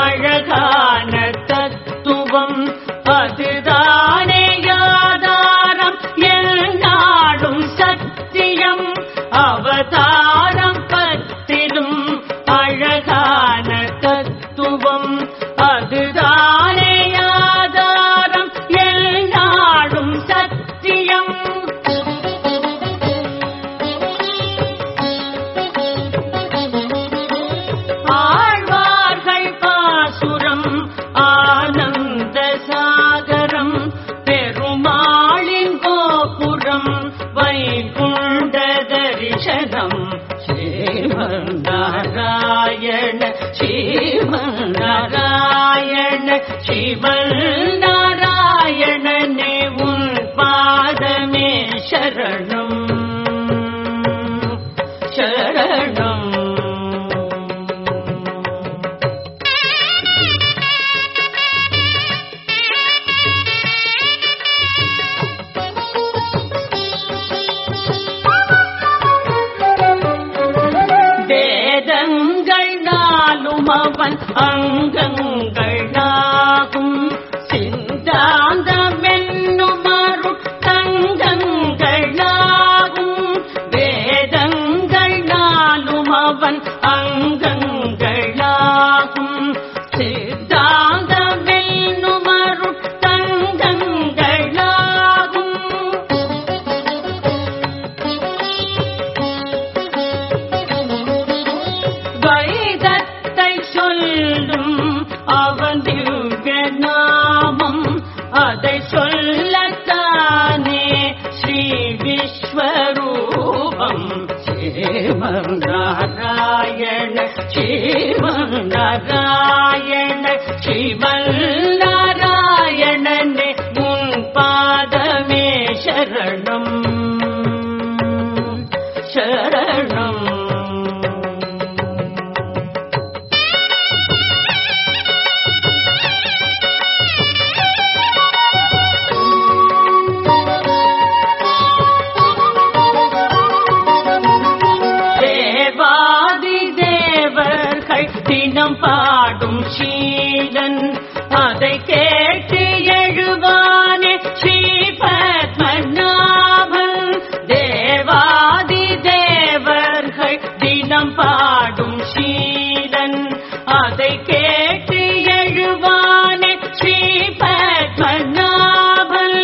அழகான தத்துவம் அதுதானே யாதாரம் எந்நாடும் சத்தியம் அவதாரம் பத்திலும் அழகான தத்துவம் அதுதானே யாதாரம் எந்நாடும் சத்தியம் நாராயண ஸ்ரீமன் நாராயண ஸ்ரீமன் நாராயணனே உன் பாதமே சரணம் சரணம். அவன் அங்கங்கள் நாகும் சிந்தாந்தமென்னுமரு தங்கங்கள் நாகும் வேதங்கள் நாளும் அவன் அங்கங்கள் நாகும் சித்தாந்தமென்னுமரு தங்கங்கள் நாகும். சொல்லும் அவன் திவ்ய நாமம் அதை சொல்லத்தானே ஸ்ரீ விஸ்வரூபம் ஸ்ரீமன் நாராயண ஸ்ரீமன் நாராயண ஸ்ரீமன் நாராயணனே உன் பாதமே சரணம் சரணம். தினம் பாடும் சீலன் அதை கேட்டு எழுவானே ஸ்ரீ பத்மநாபன். தேவாதி தேவர்கள் தினம் பாடும் சீலன் அதை கேட்டு எழுவானே ஸ்ரீ பத்மநாபன்.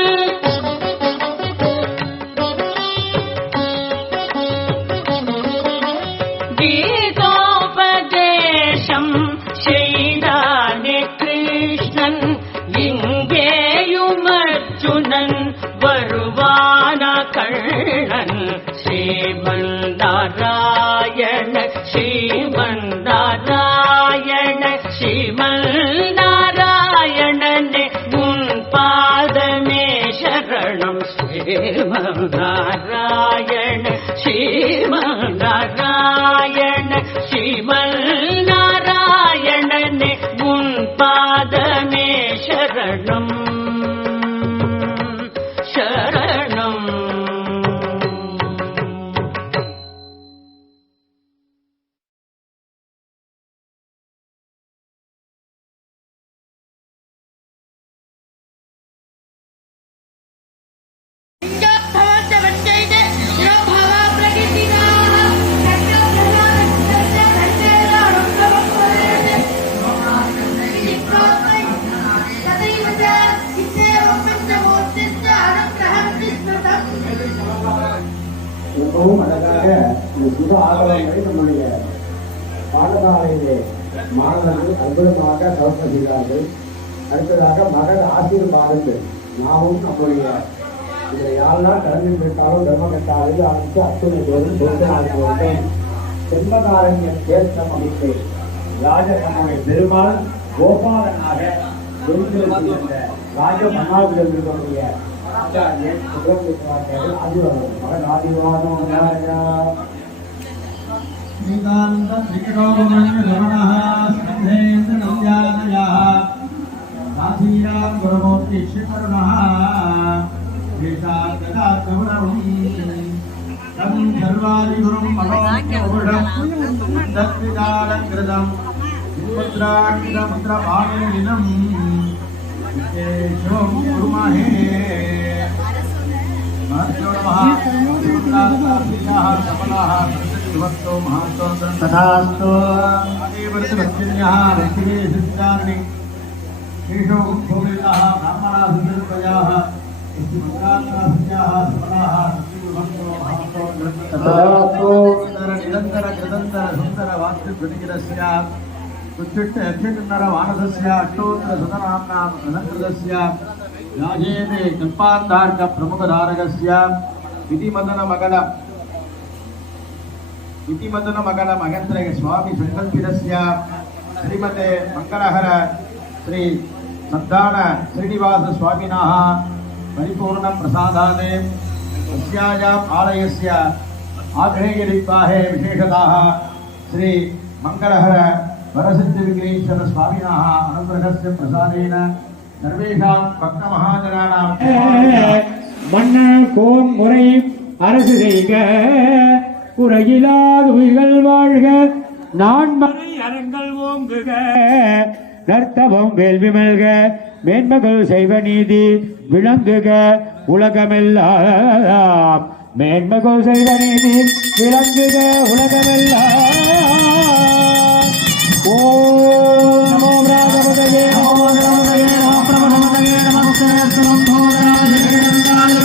செய்தானே கிருஷ்ணன் இங்கேயும் அர்ஜுனன் வருவான கண்ணன் ஸ்ரீமன் நாராயண ஸ்ரீமன் நாராயண ஸ்ரீமன் நாராயணனே உன் பாதமே சரணம் ஸ்ரீமன் நாராயண ஸ்ரீமன் நாராயண ஸ்ரீமன் நாராயணனே உன் பாதமே சரணம் சரணம். லிங்கோத்பவம் செய்து சுப ஆகவங்களை நம்முடைய பாடசாலையிலே மாணவர்கள் அற்புதமாக கவனம் செய்கிறார்கள். அடுத்ததாக மகள் ஆசீர்வாதங்கள் நாமும் நம்முடைய இதில் யாரெல்லாம் கடந்து விட்டாலும் தர்ம கட்டாளில் ஆரம்பித்து அத்துணை பேரும் பொருத்தமாக வேண்டும். செல்வகாரண்யம் தேர்த்தம் அமைப்பு ராஜகமனை பெருமாள் கோபாலனாக ராஜ மன்னாவில் இருக்கக்கூடிய ஆச்சாரியன் சுப்பிரமணியன் ஆதிவாதம் மகன் ஆதிவாதம் குருமூர்த்தி ஸ்ரீகருணா सर्वादिगुरुं मनोज्ञ मुद्राक्षरमुद्रपाणिनिनं विशेषं कुर्महे तथास्तु आदिवर्तवच्चिन्यः वैष्णवे सिद्धानि शेषो भूमितः ब्राह्मणाः सुन्दरतयाः निरंतर कृतंतर सुंदर वास्तुनिगिरस्य उच्चिष्ट यक्षकिन्नर वानसस्य अष्टोत्तर सुतनाम्नां अनन्तरस्य राजेते कल्पान्तार्क प्रमुखधारकस्य विधिमदन मगल मगेन्द्र स्वामी संकल्पितस्य श्रीमते मंगलहर श्री सद्दान श्रीनिवास स्वामिनः परिपूर्ण प्रसादाने तस्यायाम् आलयस्य आग्नेयदिक्पाहे विशेषतः श्री मंगलहर वरसिद्धिविघ्नेश्वर स्वामिनः अनुग्रहस्य प्रसादेन सर्वेषां भक्तमहाजनानां மன்னர் கோன் முறை அரசு செய்க குறையிலாத உயிர்கள் வாழ்க நான்மறை அறங்கள் ஓங்குக நர்த்தவம் வேள்வி மல்க மேன்மகள் செய்வ நீதி விளங்குக உலகமெல்லாம் மேன்மகள் செய்வ நீதி விளங்குக உலகமெல்லாம் ஓம் நமோ ராஜபதயே நமோ ராமதயே நமோ பிரபதமதயே நமஸ்தேஸ்வரம் போதராஜே நந்தாஜே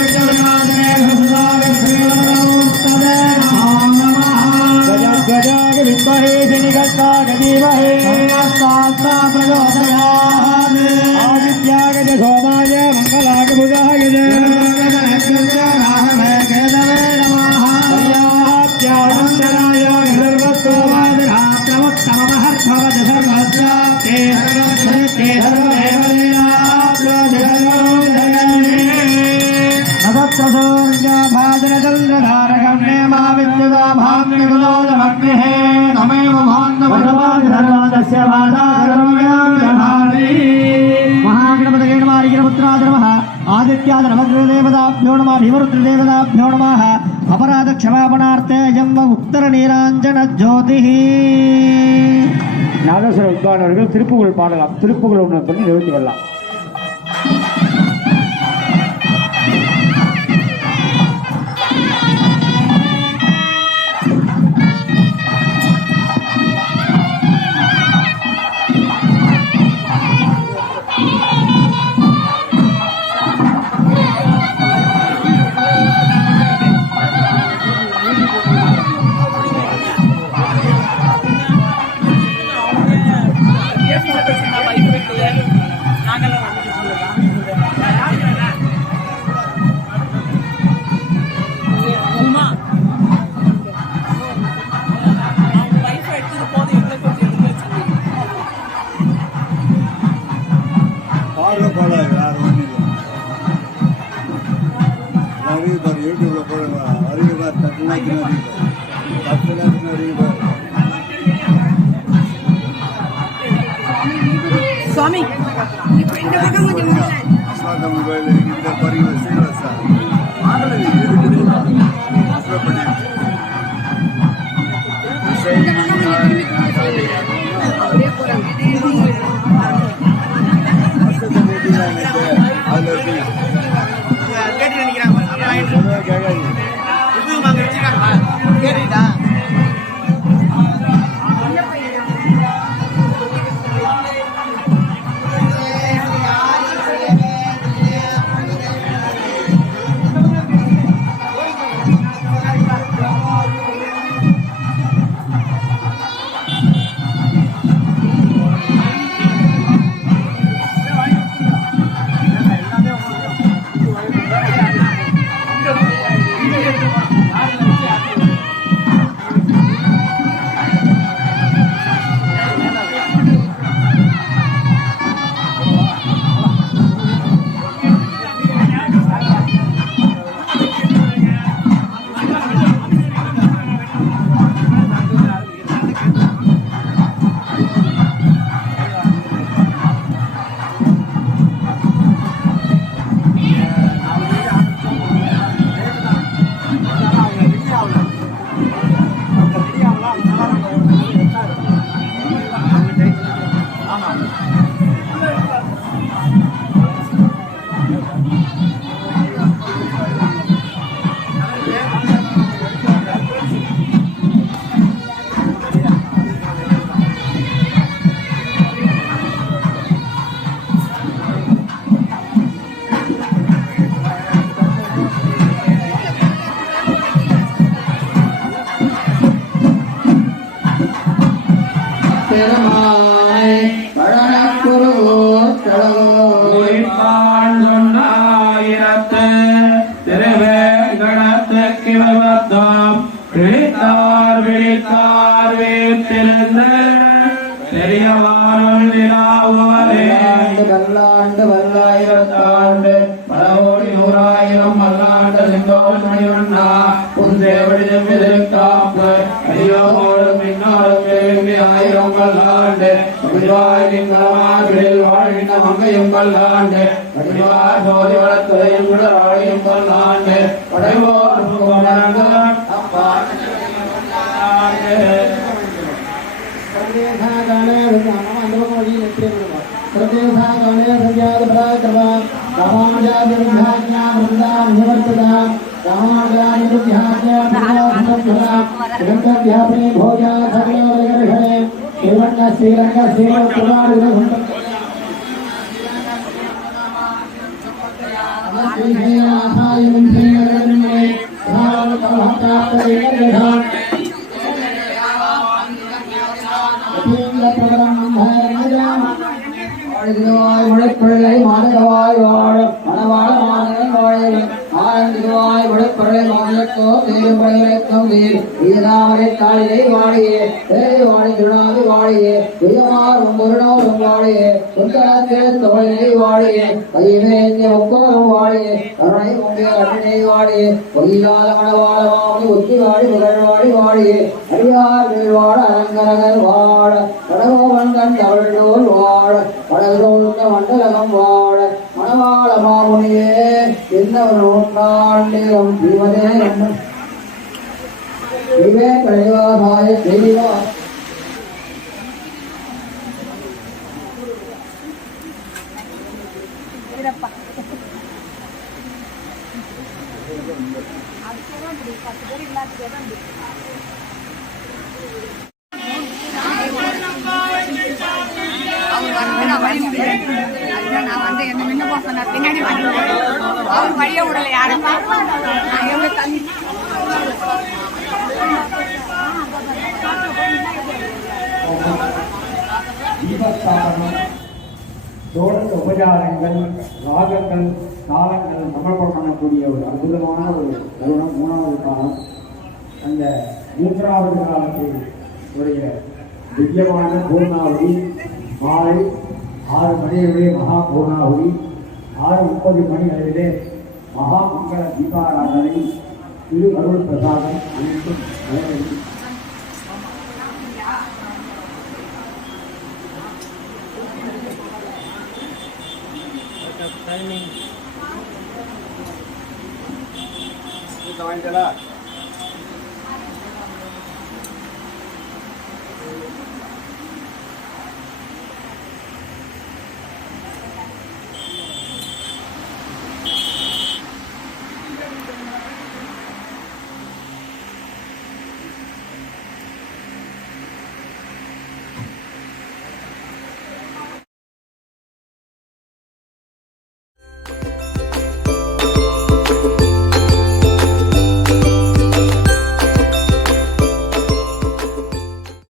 गजाग विद्महे निगत्ताग धीमहि तन्नः प्रचोदयात् आदित्याग च सोमाय मंगलाग बुधाय च केतवे नमः पर्याप्त्यानन्दराय सर्वतोमादरा प्रवक्तमहर्षवद सर्वस्याप्ते सर्वस्ते सर्वमेव नदत्सूर्यभाजनचन्द्रधारकं नेमा विद्युदाभाग्निगुणोदमग्निः तमेव भान्दवस्य महागणपतये नमः हरिगिरपुत्राय नमः आदित्याय नवग्रहदेवताभ्यो नमः भीमरुद्रदेवताभ्यो नमः अपराधक्षमापणार्थे जन्म उत्तरनीराञ्जनज्योतिः நாதஸ்வர வித்வானவர்கள் திருப்புகழ் பாடலாம். திருப்புகழ் ஒன்று பண்ணி நிறுத்தி வரலாம். स्वामी பல்லாண்டு பல்லாயிரத்தாண்டு பலவோடி நூறாயிரம் மல்லாண்டு செங்கோல் மணிவண்ணா புந்தேவடி செவ்விதிருக்காப்பு அடியோடும் பின்னாலும் வேண்டி ஆயிரம் பல்லாண்டு முடிவாயில் வாழ்கின்ற மங்கையும் பல்லாண்டு வடிவார் சோதி வளத்துறையும் குடராளையும் பல்லாண்டு படைவோர் அப்பா முளைப்பொருளை மாதவாய் வாழும் மனவாழ மாதவன் வாழும் ஆரம்பிவாய் முளைப்பொருளை மாதக்கோ தேரும் படைகளுக்கும் நீர் இதனாமரை தாளிலை வாழியே தேவை வாழி திருநாவி வாழியே உயமாறும் பொருணோரும் வாழியே சுந்தரத்தில் தோழிலை வாழியே கையிலேந்திய முக்கோரும் வாழியே கருணை முங்கிய கருணை வாழியே பொய்யில்லாத மனவாழ மாமி உத்தி வாழி புகழ்வாழி வாழியே அடியார் வாழ அரங்கரகர் வாழ கடகோவன் கண் தமிழோல் வாழ படகோழ்ந்த மண்டலகம் வாழ மணவாள மாமுனியே என்னவர் நூற்றாண்டிலும் ஜீவனே விவேகவாதாய செய்வா நான் வந்து என்ன முன்ன போக சொன்ன பின்னாடி அவர் வழிய விடல யாரும் தோழர் உபச்சாரங்கள் ராகங்கள் காலங்கள் சமர்ப்பணம் பண்ணக்கூடிய ஒரு அற்புதமான ஒரு தருணம் மூணாவது காலம். அந்த மூன்றாவது காலத்தில் உடைய திவ்யமான பூர்ணாவதி மாலை 6 மணிகளிலே மகா பூர்ணாவதி 6:30 மணி அளவிலே மகா மங்கள தீபாராதனை திரு அருள் பிரசாதம் அனைத்தும் நடைபெறும். டைமிங்